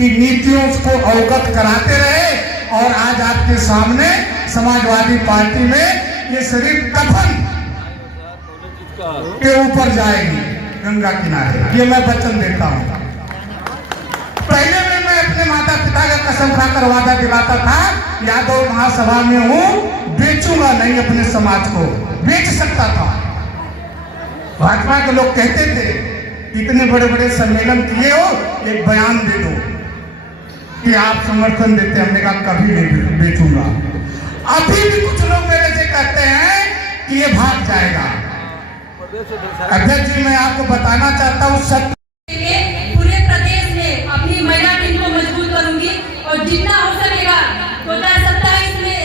की नीतियों को अवगत कराते रहे और आज आपके सामने समाजवादी पार्टी में ये सिर्फ कफन के ऊपर जाएगी गंगा किनारे, ये मैं वचन देता हूँ। पहले में मैं अपने माता पिता का कसम खाकर वादा दिलाता था, यादव महासभा में हूँ, बेचूंगा नहीं अपने समाज को, बेच सकता था। भाजपा के लोग कहते थे इतने बड़े बड़े सम्मेलन किए हो, एक बयान दे दो कि आप समर्थन देते। हमने कहा कभी नहीं बेचूंगा। अभी भी कुछ लोग मेरे से कहते हैं कि ये भाग जाएगा। अध्यक्ष जी, मैं आपको बताना चाहता हूँ सत्य पूरे प्रदेश में अपनी महिला टीम को मजबूत करूंगी और जितना हो सकेगा 2027 में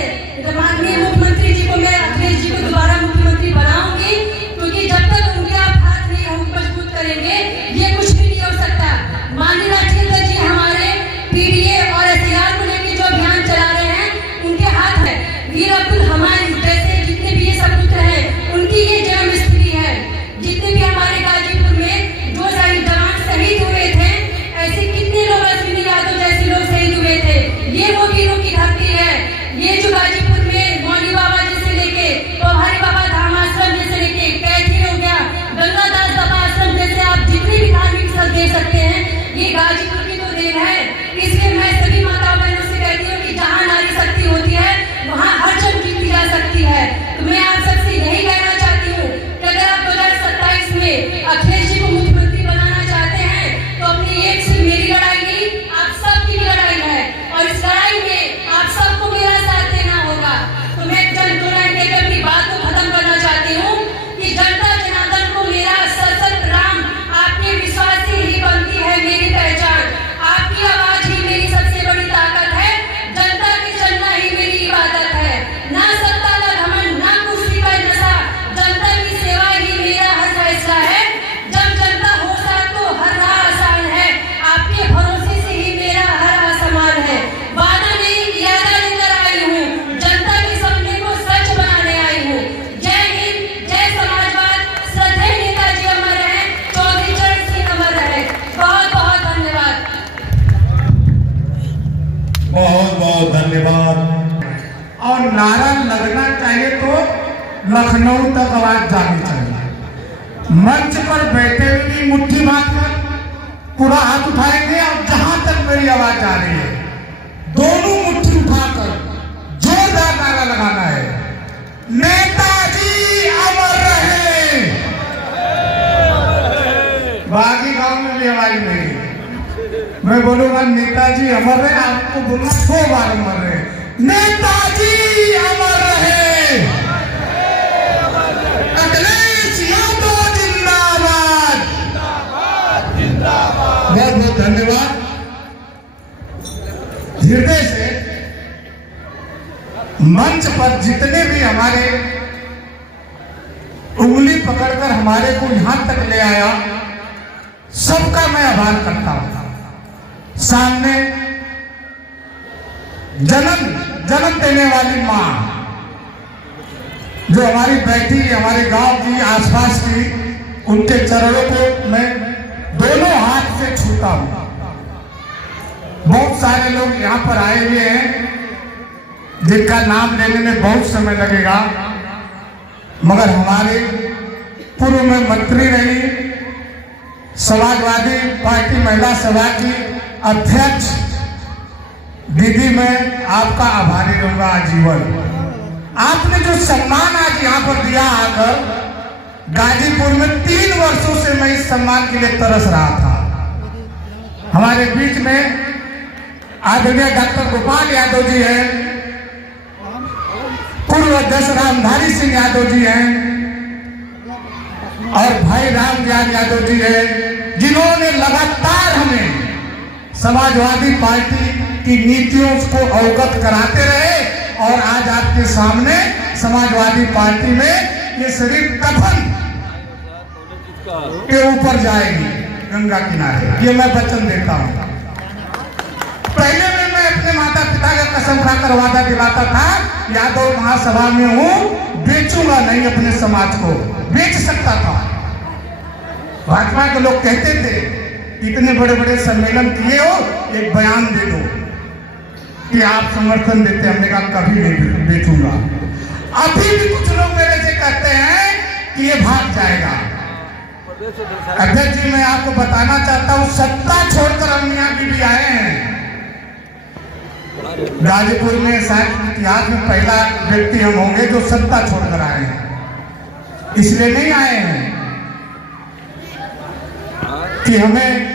माननीय मुख्यमंत्री जी को, मैं अखिलेश जी को दोबारा मुख्यमंत्री बनाऊंगी, क्योंकि जब तक उनके आप हाथ नहीं हम मजबूत करेंगे ये कुछ भी नहीं हो सकता। माननीय राष्ट्रीय जी हमारे पीडीए और एसआर को लेकर जो अभियान चला रहे हैं उनके हाथ है। वीर अब्दुल हमारे जैसे जितने भी ये सपूत्र हैं उनकी ये जन्मस्थली है। जितने भी हमारे गाजीपुर में जो जवान शहीद हुए थे, ऐसे कितने लोग अश्विनी यादव जैसे लोग शहीद हुए थे, ये वो वीरों की धरती है। ये जो गाजीपुर में मौली बाबा जी से लेके पौहारी बाबा धाम आश्रम जैसे लेके कैथी हो गया, गंगादास बाबा आश्रम जैसे आप जितने भी धार्मिक स्थल देख सकते हैं, ये गाजीपुर की तो देन है। इसलिए मैं सभी माताओं बहनों से कहती हूँ कि जहाँ नारी शक्ति होती है वहाँ हर जन जीती जा सकती है। तो मैं आप सबसे यही कहना चाहती हूँ कि अगर आप 2027 में अखिलेश जी को मुख्यमंत्री बनाना चाहते हैं तो अपनी एक सिर्फ मेरी लड़ाई नहीं, आप सबकी भी लड़ाई है और इस लड़ाई में आप सबको मेरा साथ देना होगा। तो मैं अपनी बात को खत्म करना चाहती हूँ कि जनता जनार्दन को मेरा सशक्त राम, आपके विश्वास से ही बनती है मेरी पहचान। आपकी आवाज ही मेरी सबसे बड़ी ताकत है। जनता की चलना ही मेरी इबादत है। ना सत्ता का घमंड, ना कुर्सी का नशा, जनता की सेवा ही मेरा हर फैसला है। जब जनता हो साथ तो हर राह आसान है। आपके भरोसे से ही मेरा हर आसमान है। वादा नहीं इरादा लेकर आई हूँ, जनता के सपने को सच बनाने आई हूँ। जय हिंद, जय समाजवाद, श्रद्धेय नेताजी अमर रहे, चौधरी चरण सिंह अमर रहे। बहुत बहुत धन्यवाद। बहुत बहुत धन्यवाद। और नारा लगना चाहिए तो लखनऊ तक आवाज जानी चाहिए। मंच पर बैठे हुए मुट्ठी बांधकर पूरा हाथ उठाएंगे और जहां तक मेरी आवाज आ रही है दोनों मुट्ठी उठाकर जोरदार नारा लगाना है, नेताजी अमर रहे। बाकी गांव में भी आवाज नहीं, मैं बोलूंगा नेताजी अमर रहे, आपको बोलना 100 बार अमर रहे, नेताजी अमर रहे, अखिलेश यादव जिंदाबाद। बहुत बहुत धन्यवाद। हृदय से मंच पर जितने भी हमारे उंगली पकड़कर हमारे को यहां तक ले आया, सबका मैं आभार करता हूं। सामने जन्म देने वाली मां जो हमारी बैठी, हमारे गांव की आसपास की, उनके चरणों को मैं दोनों हाथ से छूता हूं। बहुत सारे लोग यहां पर आए हुए हैं जिनका नाम लेने में बहुत समय लगेगा, मगर हमारे पूर्व में मंत्री रही, समाजवादी पार्टी महिला सभा की अध्यक्ष दीदी, मैं आपका आभारी रहूंगा आजीवन। आपने जो सम्मान आज यहाँ पर दिया आकर, गाजीपुर में 3 वर्षों से मैं इस सम्मान के लिए तरस रहा था। हमारे बीच में आदरणीय डॉक्टर गोपाल यादव जी हैं, पूर्व अध्यक्ष रामधारी सिंह यादव जी हैं और भाई रामज्ञान यादव जी हैं, जिन्होंने लगातार हमें समाजवादी पार्टी की नीतियों को अवगत कराते रहे और आज आपके सामने समाजवादी पार्टी में ये सिर्फ कफन के ऊपर जाएगी गंगा किनारे, ये मैं वचन देता हूँ। पहले में मैं अपने माता पिता का कसम खाकर वादा दिलाता था, यादव महासभा में हूँ, बेचूंगा नहीं अपने समाज को, बेच सकता था। भाजपा के लोग कहते थे इतने बड़े बड़े सम्मेलन किए हो, एक बयान दे दो कि आप समर्थन देते। हमने कहा कभी नहीं बेचूंगा। अभी भी कुछ लोग मेरे से कहते हैं कि ये भाग जाएगा। अध्यक्ष जी, मैं आपको बताना चाहता हूं, सत्ता छोड़कर हम मियां बीबी आए हैं। गाजीपुर में शायद इतिहास में पहला व्यक्ति हम होंगे जो सत्ता छोड़कर आए हैं। इसलिए नहीं आए हैं कि हमें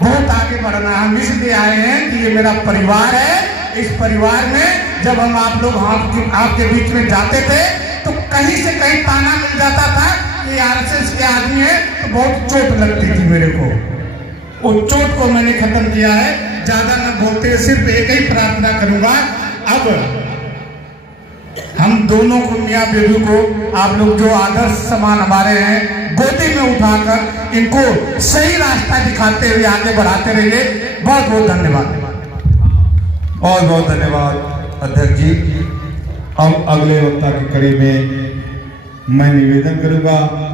बहुत आगे बढ़ना है, हम इसलिए आए हैं कि ये मेरा परिवार है। इस परिवार में जब हम आप लोग आपके बीच में जाते थे तो कहीं से कहीं ताना मिल जाता था कि आरएसएस के आदमी है, तो बहुत चोट लगती थी मेरे को। वो चोट को मैंने खत्म किया है। ज्यादा न बोलते, सिर्फ एक ही प्रार्थना करूंगा, अब हम दोनों को, मियां बीबी को, आप लोग जो आदर्श समान हमारे हैं, गोदी में उठाकर इनको सही रास्ता दिखाते हुए आगे बढ़ाते रहिए। बहुत बहुत धन्यवाद। बहुत बहुत धन्यवाद अध्यक्ष जी। अब अगले वक्ता की कड़ी में मैं निवेदन करूंगा